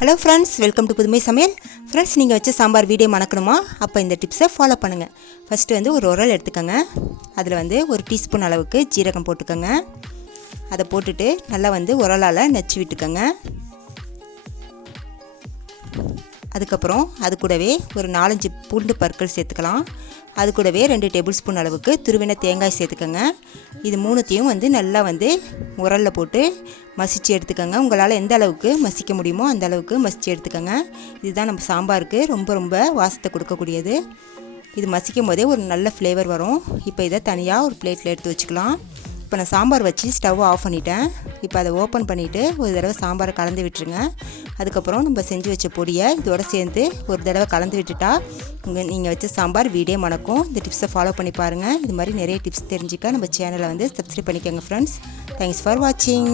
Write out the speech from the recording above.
Hello friends, welcome to புதுமை சமையல். Friends, நீங்கள் வச்ச சாம்பார் வீடியோ மணக்கணுமா? அப்போ இந்த டிப்ஸை ஃபாலோ பண்ணுங்கள். ஃபஸ்ட்டு ஒரு உரல் எடுத்துக்கோங்க. அதில் ஒரு டீஸ்பூன் அளவுக்கு ஜீரகம் போட்டுக்கோங்க. அதை போட்டுட்டு நல்லா உரலால் நச்சு விட்டுக்கோங்க. அதுக்கப்புறம் அது கூடவே ஒரு 4-5 பூண்டு பற்கள் சேர்த்துக்கலாம். அது கூடவே 2 டேபிள் ஸ்பூன் அளவுக்கு துருவின தேங்காய் சேர்த்துக்கோங்க. இது மூணுத்தையும் நல்லா உரலில் போட்டு மசிச்சு எடுத்துக்கோங்க. உங்களால் எந்த அளவுக்கு மசிக்க முடியுமோ அந்த அளவுக்கு மசிச்சு எடுத்துக்கோங்க. இதுதான் நம்ம சாம்பாருக்கு ரொம்ப வாசத்தை கொடுக்கக்கூடியது. இது மசிக்கும் போதே ஒரு நல்ல ஃப்ளேவர் வரும். இப்போ இதை தனியாக ஒரு பிளேட்டில் எடுத்து வச்சுக்கலாம். இப்போ நான் சாம்பார் வச்சு ஸ்டவ் ஆஃப் பண்ணிட்டேன். இப்போ அதை ஓப்பன் பண்ணிவிட்டு ஒரு தடவை சாம்பாரை கலந்து விட்டுருங்க. அதுக்கப்புறம் நம்ம செஞ்சு வச்ச பொடியை இதோட சேர்ந்து ஒரு தடவை கலந்து விட்டுட்டா நீங்கள் வச்ச சாம்பார் வீடே மணக்கும். இந்த டிப்ஸை ஃபாலோ பண்ணி பாருங்கள். இது மாதிரி நிறைய டிப்ஸ் தெரிஞ்சுக்க நம்ம சேனலை சப்ஸ்கிரைப் பண்ணிக்கோங்க ஃப்ரெண்ட்ஸ். தேங்க்ஸ் ஃபார் வாட்சிங்.